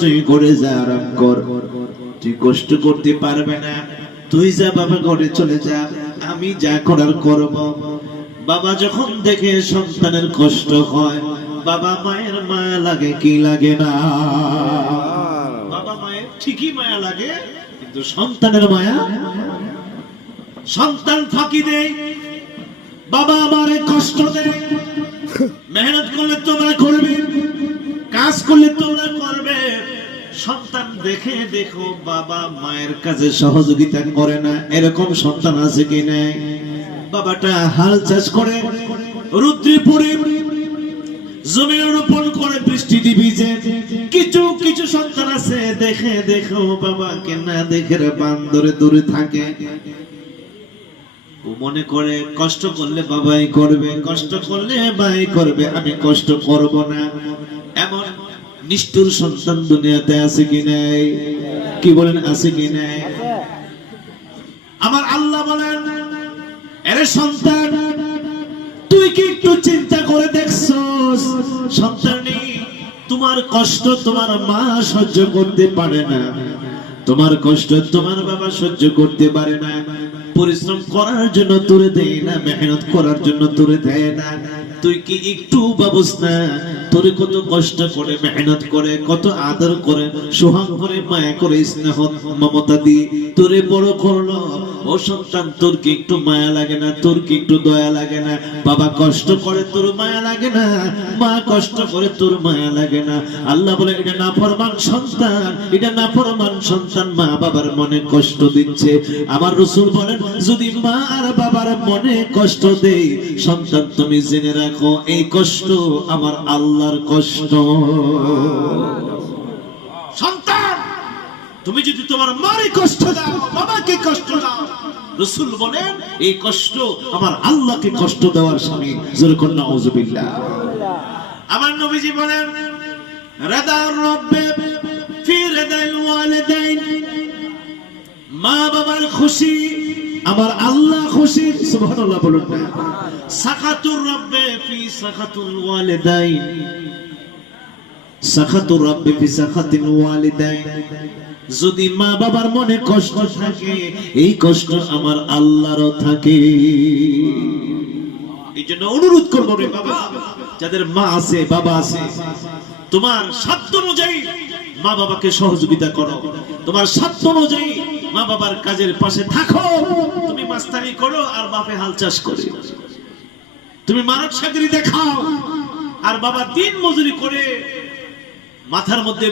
তুই ঘরে যা, আরাম কর, তুই কষ্ট করতে পারবে না, তুই যা বাবা ঘরে চলে যা, আমি যা করার করব। বাবা যখন দেখে সন্তানের কষ্ট হয়, বাবা মায়ের মায়া লাগে কি লাগে না? বাবা মায়ের ঠিকই মায়া লাগে, কিন্তু সন্তানের মায়া। সন্তান ফাঁকি দেয়, বাবা আমারে কষ্ট দেয়, মেহনত করলে তোমরা করবে, কাজ করলে তোমরা করবে। সন্তান দেখে দেখো বাবা মায়ের কাজে সহযোগিতা করে না, এরকম সন্তান আছে কি নাই? বাবাটা হাল চাষ করে, রুদ্রে পড়ে, জমির রোপণ করে, বৃষ্টিতে ভিজে। কিছু কিছু সন্তান আছে দেখে দেখো বাবাকে না দেখে বান্দরে দূরে থাকে। ও মনে করে কষ্ট করলে বাবাই করবে, কষ্ট করলে ভাই করবে, আমি কষ্ট করব না। এমন নিষ্ঠুর সন্তান দুনিয়াতে আছে কি নাই? কি বলেন, আছে কি নাই? আমার আল্লাহ বলেন, আরে সন্তান, তুই কি একটু চিন্তা করে দেখছস? সন্তানি, তোমার কষ্ট তোমার মা সহ্য করতে পারে না, তোমার কষ্ট তোমার বাবা সহ্য করতে পারে না। পরিশ্রম করার জন্য তোরে দেয় না, মেহনত করার জন্য তোরে দেয় না। তুই কি একটু ভাবস না তোরে কত কষ্ট করে, মেহনত করে, কত আদর করে, সোহাগ করে, মায়া করে, স্নেহ মমতা দিয়ে তোরে বড় করলো। ও সন্তান, তোর কি একটু মায়া লাগে না? তোর কি একটু দয়া লাগে না? বাবা কষ্ট করে, তোর মায়া লাগে না? মা কষ্ট করে, তোর মায়া লাগে না? আল্লাহ বলে, এটা নাফরমান সন্তান, এটা নাফরমান সন্তান মা বাবার মনে কষ্ট দিচ্ছে। আমার রাসূল বলেন, যদি মা আর বাবার মনে কষ্ট দেয়, সন্তান তুমি জেনে রাখো, এই কষ্ট আমার আল্লাহর কষ্ট। সন্তান, তুমি যদি তোমার মারে কষ্ট দাও, বাবাকে কষ্ট দাও, রাসূল বলেন এই কষ্ট আমার আল্লাহকে কষ্ট দেওয়ার স্বামী। জোরে কর নাউযুবিল্লাহ। আমার নবীজি বলেন, রাদার রাব্বি ফি রাদাল ওয়ালিদাইন, মা বাবার খুশি আমার আল্লাহ খুশি। সুবহানাল্লাহ বলুন না। সাখাতুর রাব্বি ফি সাখাতুল ওয়ালিদাইন, সাখাতুর রাব্বি ফি সাখাতিল ওয়ালিদাইন, যদি মা বাবার মনে কষ্ট থাকে, এই কষ্ট আমার আল্লাহরও থাকে। এই জন্য অনুরোধ করবো রে বাবা, যাদের মা আছে বাবা আছে, তোমার সাধ্য অনুযায়ী মা বাবাকে সহযোগিতা করো, তোমার সাধ্য অনুযায়ী মা বাবার কাজের পাশে থাকো। তুমি মাস্তানি করো আর বাপে হাল চাষ করে, তুমি মানব চাকরি দেখাও আর বাবা দিন মজুরি করে মাথার মধ্যে